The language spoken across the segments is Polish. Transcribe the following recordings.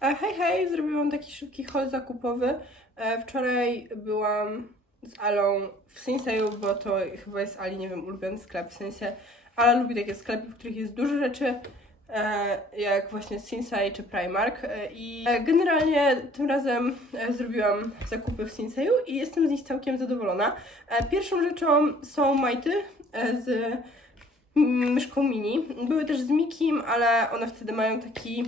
E, hej, hej, zrobiłam taki szybki haul zakupowy. E, wczoraj byłam z Alą w Sinseju, bo to chyba jest Ali, nie wiem, ulubiony sklep, w sensie Ala lubi takie sklepy, w których jest dużo rzeczy, e, jak właśnie Sinsei czy Primark i generalnie tym razem zrobiłam zakupy w Sinseju i jestem z nich całkiem zadowolona. Pierwszą rzeczą są majty z myszką mini. Były też z Mikim, ale one wtedy mają taki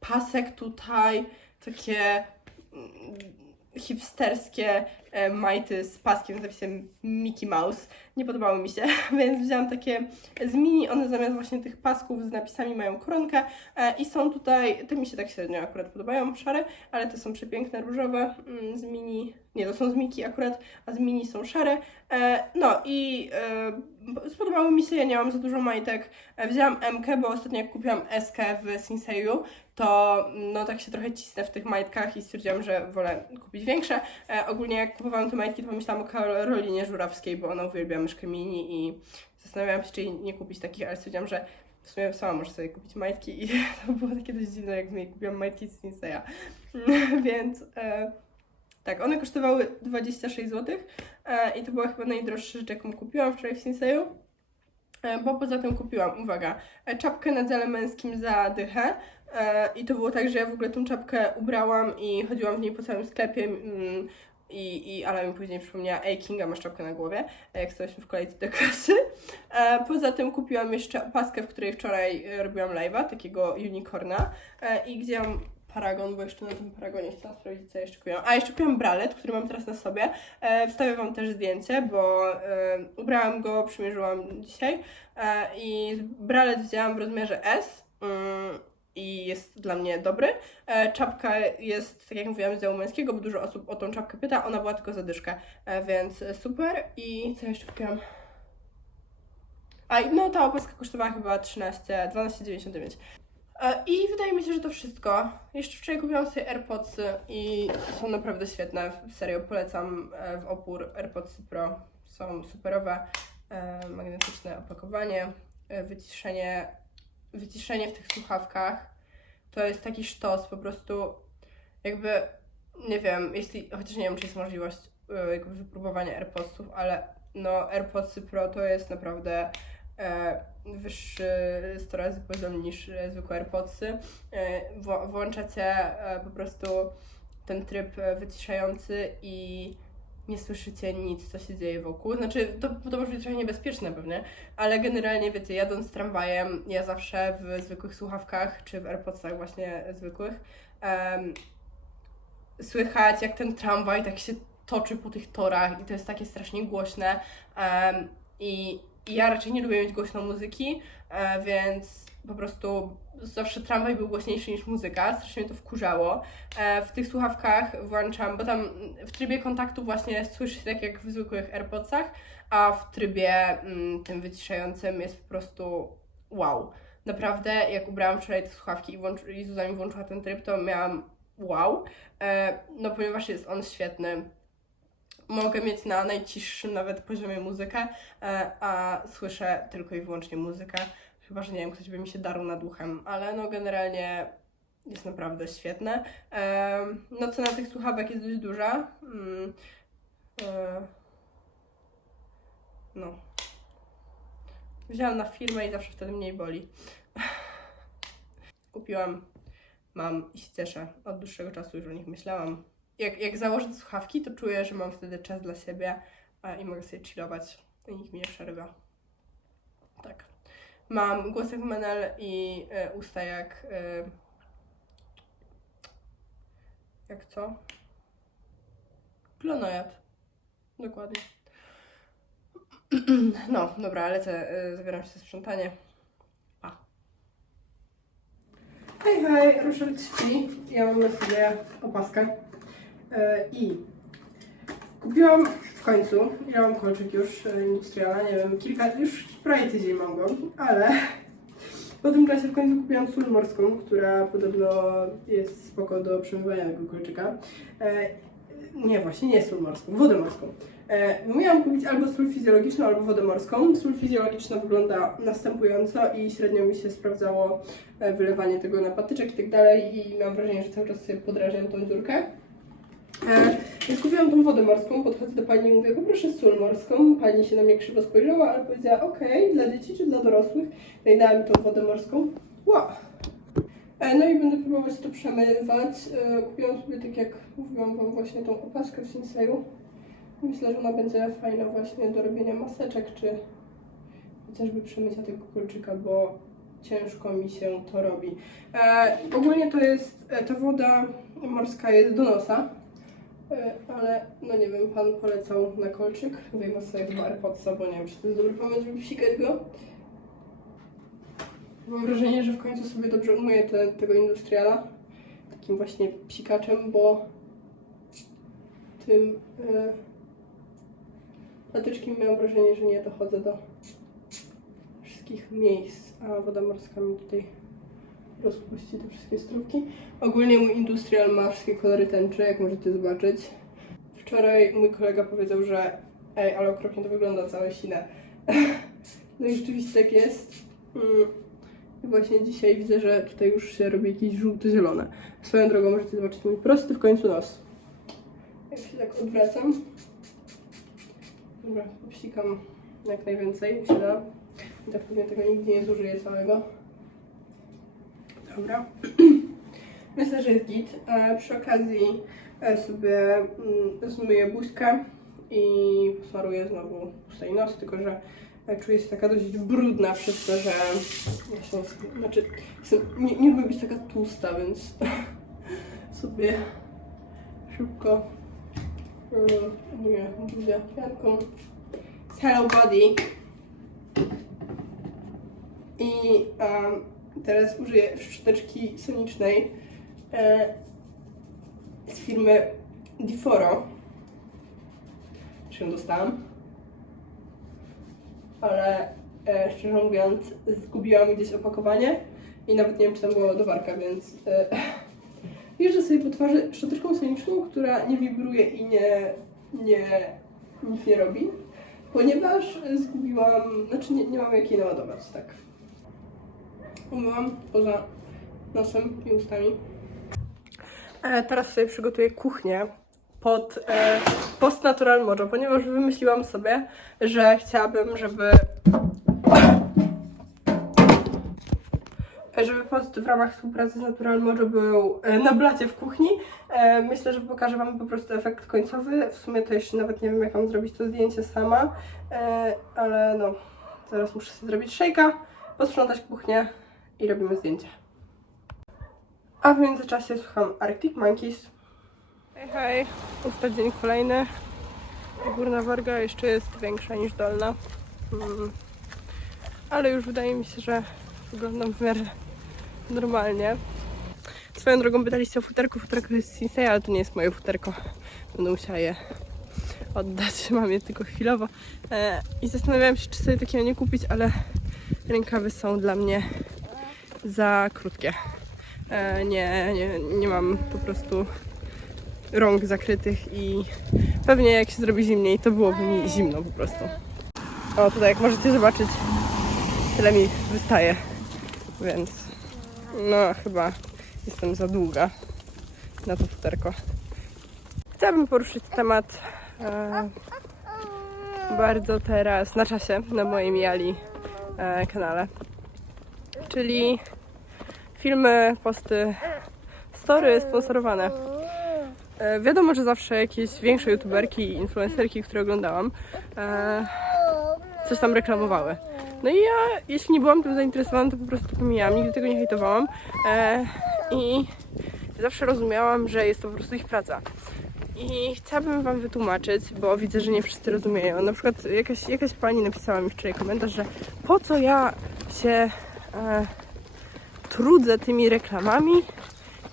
pasek tutaj, takie mm, hipsterskie e, majty z paskiem z napisem Mickey Mouse. Nie podobały mi się, więc wzięłam takie z mini. One zamiast właśnie tych pasków z napisami mają koronkę e, i są tutaj, te mi się tak średnio akurat podobają, szare, ale te są przepiękne, różowe mm, z mini. Nie, to są z Miki akurat, a z mini są szare. E, no i spodobało mi się, ja nie mam za dużo majtek. E, wzięłam MK, bo ostatnio jak kupiłam SK w Sinseju, to no tak się trochę cisnę w tych majtkach i stwierdziłam, że wolę kupić większe. E, ogólnie jak kupowałam te majtki, to pomyślałam o Karolinie Żurawskiej, bo ona uwielbia myszkę mini i zastanawiałam się, czy nie kupić takich, ale stwierdziłam, że w sumie sama może sobie kupić majtki i to było takie dość dziwne, jak mi kupiłam majtki z Sinseya. Więc e, tak, one kosztowały 26 zł e, i to była chyba najdroższa rzecz, jaką kupiłam wczoraj w Sinseju. E, Bo poza tym kupiłam, uwaga, e, czapkę na dziale męskim za dychę. E, I to było tak, że ja w ogóle tą czapkę ubrałam i chodziłam w niej po całym sklepie. mm, I, i Ala mi później przypomniała, ej Kinga, masz czapkę na głowie, jak staliśmy w kolejce do kasy. Poza tym kupiłam jeszcze opaskę, w której wczoraj robiłam live'a, takiego unicorna. I gdzie mam paragon, bo jeszcze na tym paragonie chciałam sprawdzić, co jeszcze kupiłam. A, jeszcze kupiłam bralet, który mam teraz na sobie. E, Wstawię Wam też zdjęcie, bo e, ubrałam go, przymierzyłam dzisiaj. E, I bralet wzięłam w rozmiarze S. mm, I jest dla mnie dobry. E, Czapka jest, tak jak mówiłam, z działu męskiego, bo dużo osób o tą czapkę pyta. Ona była tylko za dyszkę, e, więc super. I co jeszcze kupiłam? A, no ta opaska kosztowała chyba 13, 12,99. E, I wydaje mi się, że to wszystko. Jeszcze wczoraj kupiłam sobie AirPodsy i są naprawdę świetne. Serio polecam e, w opór AirPodsy Pro. Są superowe. E, Magnetyczne opakowanie, wyciszenie, wyciszenie w tych słuchawkach. To jest taki sztos, po prostu jakby, nie wiem, jeśli, chociaż nie wiem, czy jest możliwość jakby wypróbowania AirPodsów, ale no AirPodsy Pro to jest naprawdę wyższy 100 razy poziom niż e, zwykłe AirPodsy. E, włączacie e, po prostu ten tryb e, wyciszający i nie słyszycie nic, co się dzieje wokół. Znaczy, to, to może być trochę niebezpieczne pewnie, ale generalnie, wiecie, jadąc tramwajem, ja zawsze w zwykłych słuchawkach, czy w AirPodsach właśnie zwykłych, em, słychać jak ten tramwaj tak się toczy po tych torach i to jest takie strasznie głośne. i, I ja raczej nie lubię mieć głośno muzyki, e, więc po prostu zawsze tramwaj był głośniejszy niż muzyka, strasznie mnie to wkurzało. E, w tych słuchawkach włączam, bo tam w trybie kontaktu właśnie słyszy się tak jak w zwykłych AirPodsach, a w trybie mm, tym wyciszającym jest po prostu wow. Naprawdę, jak ubrałam wczoraj te słuchawki i, włącz- i Zuza mi włączyła ten tryb, to miałam wow. E, no ponieważ jest on świetny. Mogę mieć na najciszszym nawet poziomie muzykę, e, a słyszę tylko i wyłącznie muzykę. Chyba, że nie wiem, ktoś by mi się darł nad uchem, ale no generalnie jest naprawdę świetne. E, no cena tych słuchawek jest dość duża. Mm, e, no. Wzięłam na firmę i zawsze wtedy mniej boli. Kupiłam, mam i się cieszę. Od dłuższego czasu już o nich myślałam. Jak, jak założę słuchawki, to czuję, że mam wtedy czas dla siebie i mogę sobie chillować i nikt mi nie przerywa. Tak. Mam głos jak Menel i e, usta jak... E, jak co? Glonojad. Dokładnie. No, dobra, lecę, e, zabieram się za sprzątanie. Pa. Hej, hej, Ryszard śpi. Ja mam na sobie opaskę. E, I kupiłam w końcu, mam kolczyk już e, industriala, nie wiem, kilka, już prawie tydzień mam go, ale po tym czasie w końcu kupiłam sól morską, która podobno jest spoko do przemywania tego kolczyka. E, nie, właśnie nie sól morską, wodę morską. Miałam kupić albo sól fizjologiczną, albo wodę morską. Sól fizjologiczna wygląda następująco i średnio mi się sprawdzało wylewanie tego na patyczek i tak dalej i mam wrażenie, że cały czas sobie podrażniam tą dziurkę. E, więc kupiłam tą wodę morską, podchodzę do pani i mówię, poproszę sól morską. Pani się na mnie krzywo spojrzała, ale powiedziała, okej, dla dzieci czy dla dorosłych? No i dała mi tą wodę morską. Wow. E, No i będę próbować to przemywać. E, Kupiłam sobie, tak jak mówiłam Wam, właśnie tą opaskę w Sinseju. Myślę, że ona będzie fajna właśnie do robienia maseczek, czy chociażby przemycia tego kolczyka, bo ciężko mi się to robi. Ogólnie to jest, ta woda morska jest do nosa, ale no nie wiem, pan polecał na kolczyk. Wyjmę sobie chyba AirPodsa, bo nie wiem, czy to jest dobry pomysł, żeby psikać go. Mam wrażenie, że w końcu sobie dobrze umyję te, tego industriala takim właśnie psikaczem, bo tym e, patyczkiem miałam wrażenie, że nie dochodzę do wszystkich miejsc, a woda morska mi tutaj rozpuści te wszystkie strówki. Ogólnie mój industrial ma wszystkie kolory tęczy, jak możecie zobaczyć. Wczoraj mój kolega powiedział, że ej, ale okropnie to wygląda całe sine. No i rzeczywiście tak jest. Mm. Właśnie dzisiaj widzę, że tutaj już się robi jakieś żółto-zielone. Swoją drogą możecie zobaczyć mój prosty w końcu nos. Jak się tak odwracam. Dobra, psikam jak najwięcej, się da. I tak pewnie tego nigdy nie zużyję całego. Dobra. Myślę, że jest git. E, przy okazji e, sobie mm, zmyję buźkę i posmaruję znowu i nos, tylko że e, czuję się taka dość brudna przez to, że znaczy, jestem, nie, nie lubię być taka tłusta, więc sobie szybko mówię, buzię pianką Hello Body i em, teraz użyję szczoteczki sonicznej e, z firmy Diforo. Czy ją dostałam? Ale e, szczerze mówiąc, zgubiłam gdzieś opakowanie i nawet nie wiem, czy tam była ładowarka, więc e, jeżdżę sobie po twarzy szczoteczką soniczną, która nie wibruje i nie, nie nic nie robi, ponieważ zgubiłam, znaczy nie, nie mam jak jej naładować, tak. Umyłam poza nosem i ustami. E, teraz sobie przygotuję kuchnię pod e, post natural mojo, ponieważ wymyśliłam sobie, że chciałabym, żeby żeby post w ramach współpracy z Natural Mojo był e, na blacie w kuchni. E, myślę, że pokażę Wam po prostu efekt końcowy. W sumie to jeszcze nawet nie wiem, jak mam zrobić to zdjęcie sama, e, ale no, zaraz muszę sobie zrobić szejka, posprzątać kuchnię i robimy zdjęcie. A w międzyczasie słucham Arctic Monkeys. Hej, hej, usta dzień kolejny. Górna warga jeszcze jest większa niż dolna. Mm. Ale już wydaje mi się, że wyglądam w miarę normalnie. Swoją drogą pytaliście o futerko. Futerko jest Sinsei, ale to nie jest moje futerko. Będę musiała je oddać. Mam je tylko chwilowo. E, I zastanawiałam się, czy sobie takiego nie kupić, ale rękawy są dla mnie za krótkie. E, nie, nie, nie mam po prostu rąk zakrytych i pewnie jak się zrobi zimniej, to byłoby mi zimno po prostu. O, tutaj jak możecie zobaczyć, tyle mi wystaje, więc no chyba jestem za długa na to futerko. Chciałabym poruszyć temat e, bardzo teraz na czasie na moim Jali e, kanale, czyli filmy, posty, story sponsorowane. E, wiadomo, że zawsze jakieś większe youtuberki i influencerki, które oglądałam, e, coś tam reklamowały. No i ja, jeśli nie byłam tym zainteresowana, to po prostu pomijałam, nigdy tego nie hejtowałam e, i zawsze rozumiałam, że jest to po prostu ich praca. I chciałabym Wam wytłumaczyć, bo widzę, że nie wszyscy rozumieją. Na przykład jakaś, jakaś pani napisała mi wczoraj komentarz, że po co ja się e, trudzę tymi reklamami,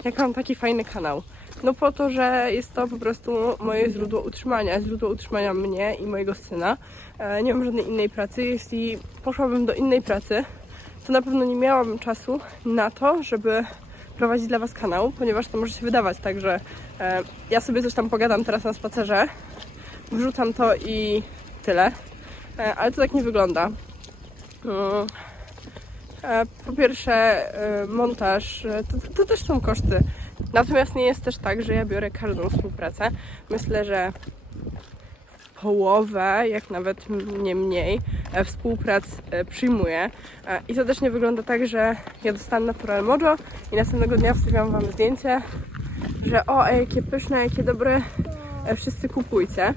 jak mam taki fajny kanał. No po to, że jest to po prostu moje źródło utrzymania, źródło utrzymania mnie i mojego syna. E, nie mam żadnej innej pracy. Jeśli poszłabym do innej pracy, to na pewno nie miałabym czasu na to, żeby prowadzić dla Was kanał, ponieważ to może się wydawać tak, że e, ja sobie coś tam pogadam teraz na spacerze, wrzucam to i tyle, e, ale to tak nie wygląda. E, Po pierwsze, e, montaż e, to, to też są koszty. Natomiast nie jest też tak, że ja biorę każdą współpracę. Myślę, że połowę, jak nawet nie mniej, e, współprac e, przyjmuję. E, I to też nie wygląda tak, że ja dostałam Natural Mojo i następnego dnia wstawiam Wam zdjęcie, że o, jakie pyszne, jakie dobre, e, wszyscy kupujcie.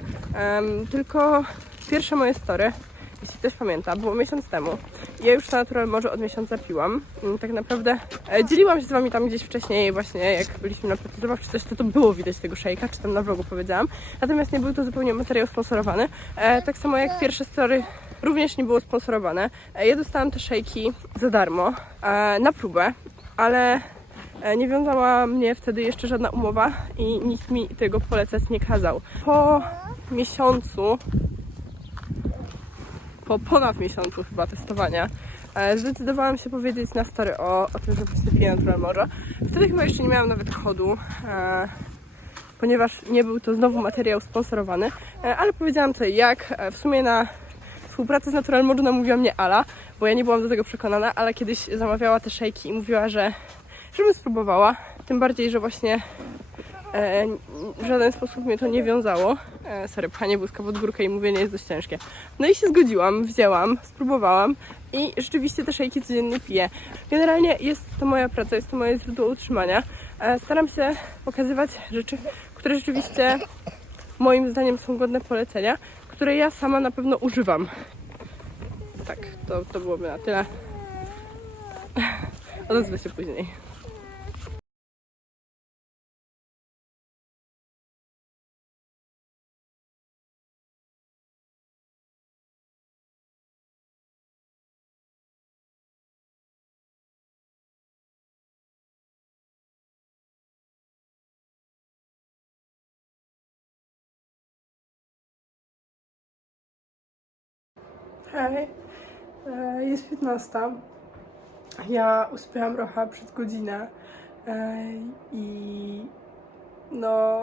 Tylko pierwsze moje story, jeśli ktoś pamięta, było miesiąc temu. Ja już Natural Mojo od miesiąca piłam. Mm, Tak naprawdę e, dzieliłam się z Wami tam gdzieś wcześniej, właśnie jak byliśmy na zabaw czy coś, to to było widać tego szejka, czy tam na vlogu powiedziałam. Natomiast nie był to zupełnie materiał sponsorowany. E, tak samo jak pierwsze story również nie było sponsorowane. E, ja dostałam te szejki za darmo na próbę, ale nie wiązała mnie wtedy jeszcze żadna umowa i nikt mi tego polecać nie kazał. Po miesiącu po ponad miesiącu chyba testowania e, zdecydowałam się powiedzieć na story o, o tym, że właśnie Natural Mojo. Wtedy chyba jeszcze nie miałam nawet kodu, e, ponieważ nie był to znowu materiał sponsorowany, e, ale powiedziałam i jak. W sumie na współpracę z Natural Mojo namówiła mnie Ala, bo ja nie byłam do tego przekonana, ale kiedyś zamawiała te szejki i mówiła, że żebym spróbowała. Tym bardziej, że właśnie w żaden sposób mnie to nie wiązało. E, sorry, pchanie wózka pod górkę i mówienie jest dość ciężkie. No i się zgodziłam, wzięłam, spróbowałam i rzeczywiście te szejki codziennie piję. Generalnie jest to moja praca, jest to moje źródło utrzymania. E, staram się pokazywać rzeczy, które rzeczywiście moim zdaniem są godne polecenia, które ja sama na pewno używam. Tak, to, to byłoby na tyle. Odezwę się później. Hej, E, jest 15. Ja uspiałam trochę przez godzinę e, i no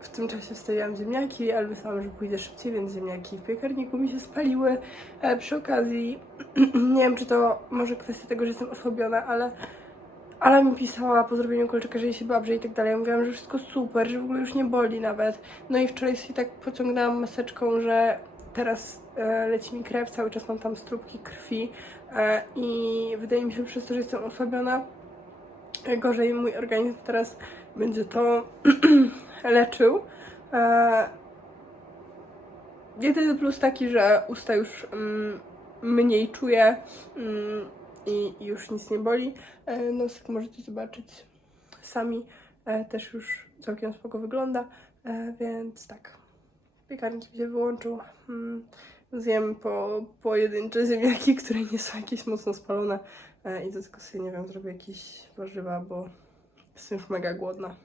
w tym czasie wstawiłam ziemniaki, ale myślałam, że pójdzie szybciej, więc ziemniaki w piekarniku mi się spaliły. E, Przy okazji, nie wiem czy to może kwestia tego, że jestem osłabiona, ale ale mi pisała po zrobieniu kolczyka, że jej się dobrze i tak dalej. Mówiłam, że wszystko super, że w ogóle już nie boli nawet. No i wczoraj się tak pociągnęłam maseczką, że teraz e, leci mi krew, cały czas mam tam strubki krwi e, i wydaje mi się, że przez to, że jestem osłabiona, e, gorzej mój organizm teraz będzie to leczył. E, jedyny plus taki, że usta już mm, mniej czuję mm, i, i już nic nie boli. E, nosek możecie zobaczyć sami, e, też już całkiem spoko wygląda, e, więc tak. Piekarnik mi się wyłączył. Mm, Zjem po pojedyncze ziemniaki, które nie są jakieś mocno spalone. E, I do tego sobie, nie wiem, zrobię jakieś warzywa, bo jestem już mega głodna.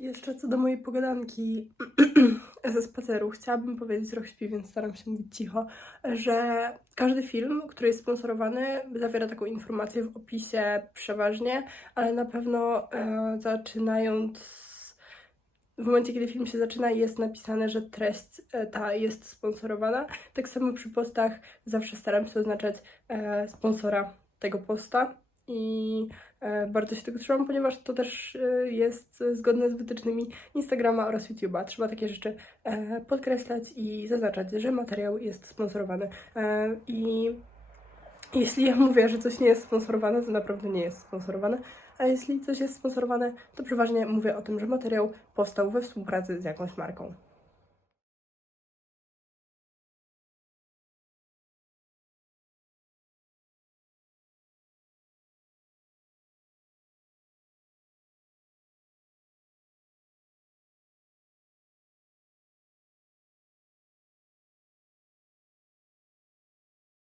Jeszcze co do mojej pogadanki ze spaceru, chciałabym powiedzieć śpi, więc staram się mówić cicho, że każdy film, który jest sponsorowany, zawiera taką informację w opisie przeważnie, ale na pewno e, zaczynając w momencie, kiedy film się zaczyna, jest napisane, że treść e, ta jest sponsorowana. Tak samo przy postach zawsze staram się oznaczać e, sponsora tego posta i e, bardzo się tego trzymam, ponieważ to też e, jest zgodne z wytycznymi Instagrama oraz YouTube'a. Trzeba takie rzeczy e, podkreślać i zaznaczać, że materiał jest sponsorowany. E, I jeśli ja mówię, że coś nie jest sponsorowane, to naprawdę nie jest sponsorowane. A jeśli coś jest sponsorowane, to przeważnie mówię o tym, że materiał powstał we współpracy z jakąś marką.